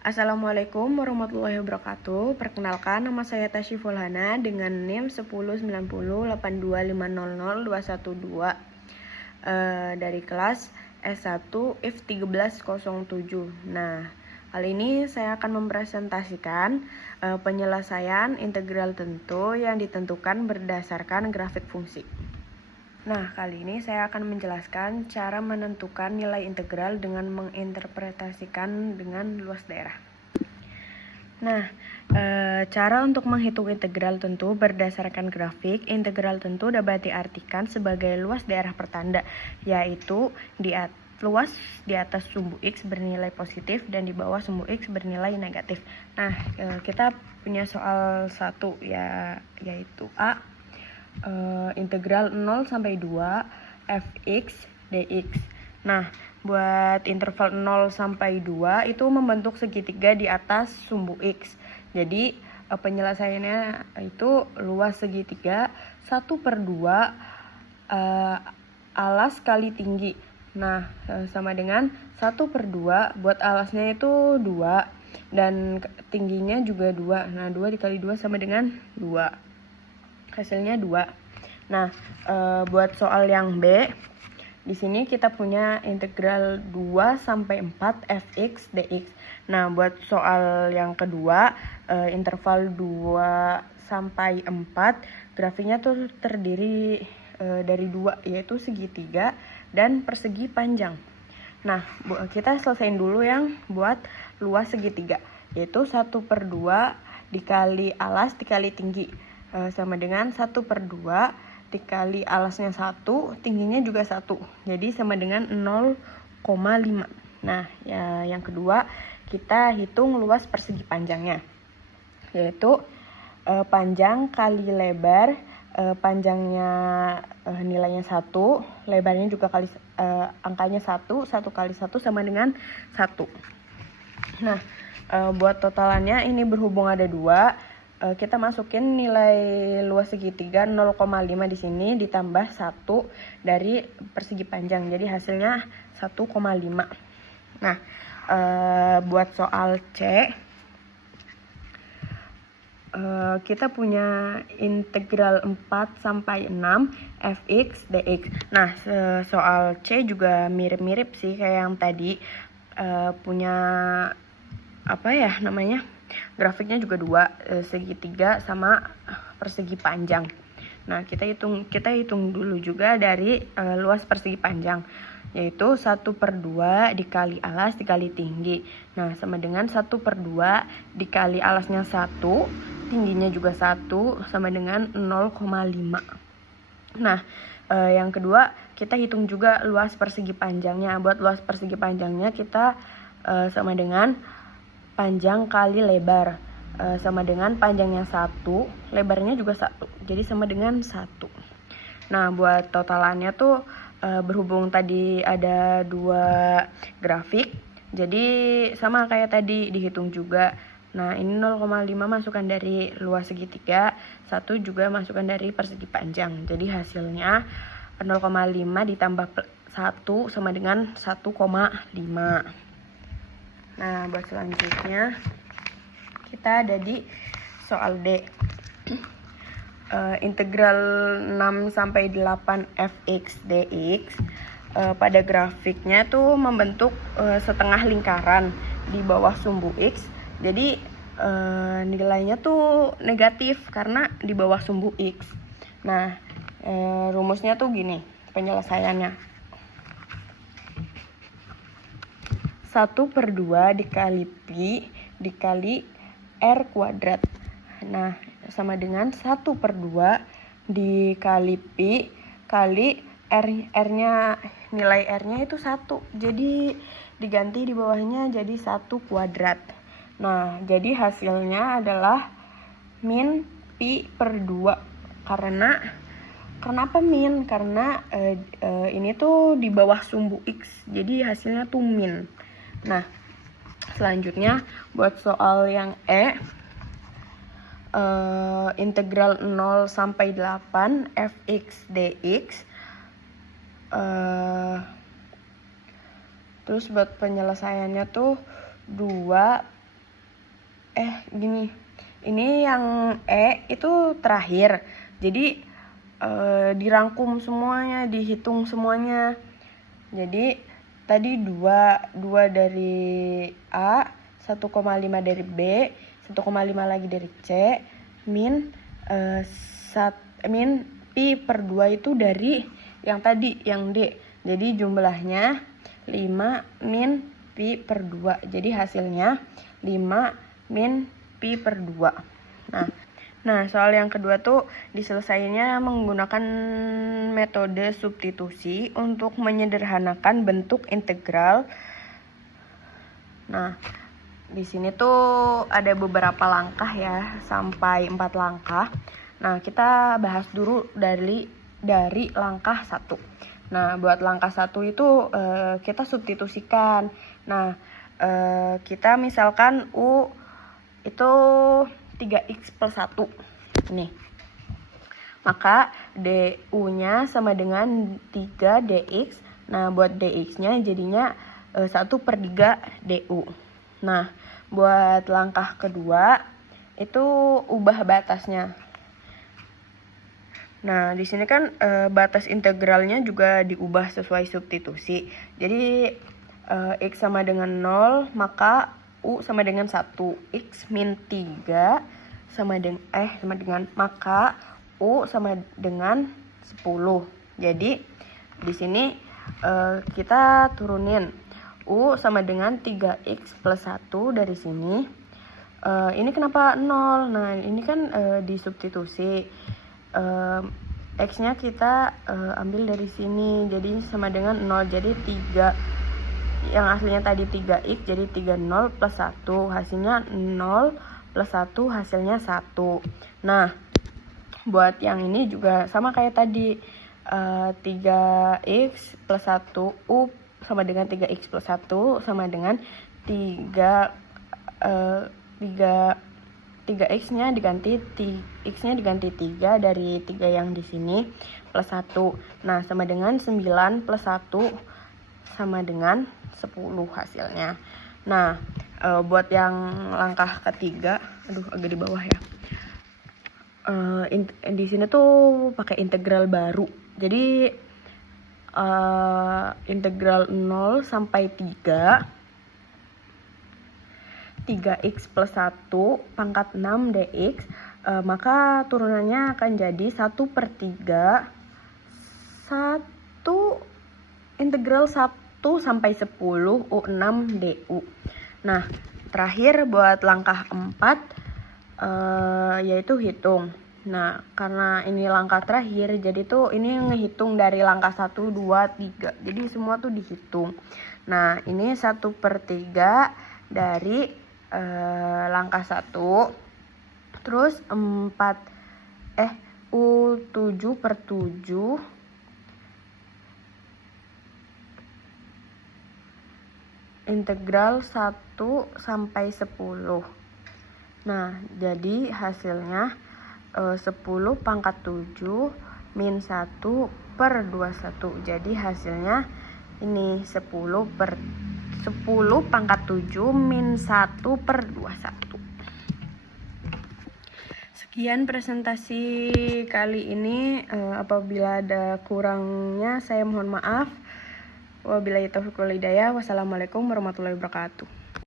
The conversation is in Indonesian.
Assalamualaikum warahmatullahi wabarakatuh. Perkenalkan, nama saya Tasyi Fulhana dengan NIM 109082500212 dari kelas S1 IF 1307. Nah, kali ini saya akan mempresentasikan penyelesaian integral tentu yang ditentukan berdasarkan grafik fungsi. Nah, kali ini saya akan menjelaskan cara menentukan nilai integral dengan menginterpretasikan dengan luas daerah. Nah, cara untuk menghitung integral tentu berdasarkan grafik. Integral tentu dapat diartikan sebagai luas daerah pertanda, yaitu luas di atas sumbu X bernilai positif dan di bawah sumbu X bernilai negatif. Nah, kita punya soal 1 yaitu A. Integral 0 sampai 2 fx dx. Nah, buat interval 0 sampai 2 itu membentuk segitiga di atas sumbu X. Jadi penyelesaiannya itu luas segitiga 1/2 alas kali tinggi. Nah, sama dengan 1/2, buat alasnya itu 2 dan tingginya juga 2. Nah, 2 dikali 2 sama dengan 2. Hasilnya 2. Nah, buat soal yang B, di sini kita punya integral 2 sampai 4 fx dx. Nah, buat soal yang kedua, interval 2 sampai 4, grafiknya tuh terdiri dari 2, yaitu segitiga dan persegi panjang. Nah, kita selesaiin dulu yang buat luas segitiga, yaitu 1/2 dikali alas dikali tinggi. Sama dengan 1/2 dikali alasnya 1, tingginya juga 1. Jadi sama dengan 0,5. Nah, yang kedua kita hitung luas persegi panjangnya, yaitu panjang kali lebar. Panjangnya nilainya 1, lebarnya juga kali angkanya 1 kali 1 sama dengan 1. Nah, buat totalannya ini berhubung ada 2, kita masukin nilai luas segitiga 0,5 di sini ditambah 1 dari persegi panjang. Jadi hasilnya 1,5. Nah, buat soal C, kita punya integral 4 sampai 6 fx dx. Nah, soal C juga mirip-mirip sih kayak yang tadi, punya grafiknya juga 2, segitiga sama persegi panjang. Nah, kita hitung dulu juga dari luas persegi panjang, yaitu 1/2 dikali alas dikali tinggi. Nah, sama dengan 1/2 dikali alasnya 1, tingginya juga 1, sama dengan 0,5. Nah, yang kedua kita hitung juga luas persegi panjangnya. Buat luas persegi panjangnya kita sama dengan panjang kali lebar, sama dengan panjangnya 1, lebarnya juga 1, jadi sama dengan 1. Nah, buat totalannya tuh berhubung tadi ada 2 grafik, jadi sama kayak tadi dihitung juga. Nah, ini 0,5 masukan dari luas segitiga, 1 juga masukan dari persegi panjang. Jadi hasilnya 0,5 ditambah 1 sama dengan 1,5. Nah, buat selanjutnya kita ada di soal D. Integral 6 sampai 8 fx dx. Pada grafiknya tuh membentuk setengah lingkaran di bawah sumbu X. Jadi nilainya tuh negatif karena di bawah sumbu X. Nah, rumusnya tuh gini penyelesaiannya. 1/2 dikali pi dikali r kuadrat. Nah, sama dengan 1/2 dikali pi kali r-nya, nilai r-nya itu 1. Jadi diganti di bawahnya jadi 1 kuadrat. Nah, jadi hasilnya adalah min pi/2. Kenapa min? Karena ini tuh di bawah sumbu X. Jadi hasilnya tuh min. Nah, selanjutnya buat soal yang E, integral 0 sampai 8 fx dx. Terus buat penyelesaiannya tuh 2 gini. Ini yang itu terakhir. Jadi dirangkum semuanya, dihitung semuanya. Jadi tadi 2 dari A, 1,5 dari B, 1,5 lagi dari C, min pi per 2 itu dari yang tadi, yang D. Jadi jumlahnya 5 min pi per 2. Jadi hasilnya 5 min pi per 2. Nah, soal yang kedua tuh diselesaikannya menggunakan metode substitusi untuk menyederhanakan bentuk integral. Nah, di sini tuh ada beberapa langkah ya, sampai 4 langkah. Nah, kita bahas dulu dari langkah 1. Nah, buat langkah 1 itu kita substitusikan. Nah, kita misalkan U itu 3x plus 1 nih, maka du-nya sama dengan 3dx. Nah, buat dx-nya jadinya 1/3 du. Nah, buat langkah kedua itu ubah batasnya. Nah, di sini kan batas integralnya juga diubah sesuai substitusi. Jadi x sama dengan 0, maka U sama dengan 1, X min 3 sama dengan maka U sama dengan 10. Jadi di sini kita turunin U sama dengan 3X plus 1 dari sini. Ini kenapa 0? Nah, ini kan disubstitusi. X-nya kita ambil dari sini, jadi sama dengan 0, jadi 3. Yang aslinya tadi 3x jadi 30 plus 1, hasilnya 0 plus 1, hasilnya 1. Nah, buat yang ini juga sama kayak tadi, 3x plus 1, U sama dengan 3x plus 1 sama dengan 3x-nya diganti x-nya diganti 3 dari 3 yang di sini plus 1. Nah, sama dengan 9 plus 1 sama dengan 10 hasilnya. Nah, buat yang langkah ketiga, agak di bawah ya. Di sini tuh pakai integral baru. Jadi integral 0 sampai 3x plus 1 pangkat 6 dx, maka turunannya akan jadi 1/3 integral 1 sampai 10 U6 du. Nah, terakhir buat langkah 4 yaitu hitung. Nah, karena ini langkah terakhir, jadi tuh ini ngehitung dari langkah 1, 2, 3. Jadi semua tuh dihitung. Nah, ini 1/3 dari langkah 1. Terus U7/7 integral 1 sampai 10. Nah, jadi hasilnya 10 pangkat 7 min 1 per 21. Jadi hasilnya ini 10 pangkat 7 min 1 per 21. Sekian presentasi kali ini. Apabila ada kurangnya saya mohon maaf. Wabillahi taufiq wal hidayah. Wassalamualaikum warahmatullahi wabarakatuh.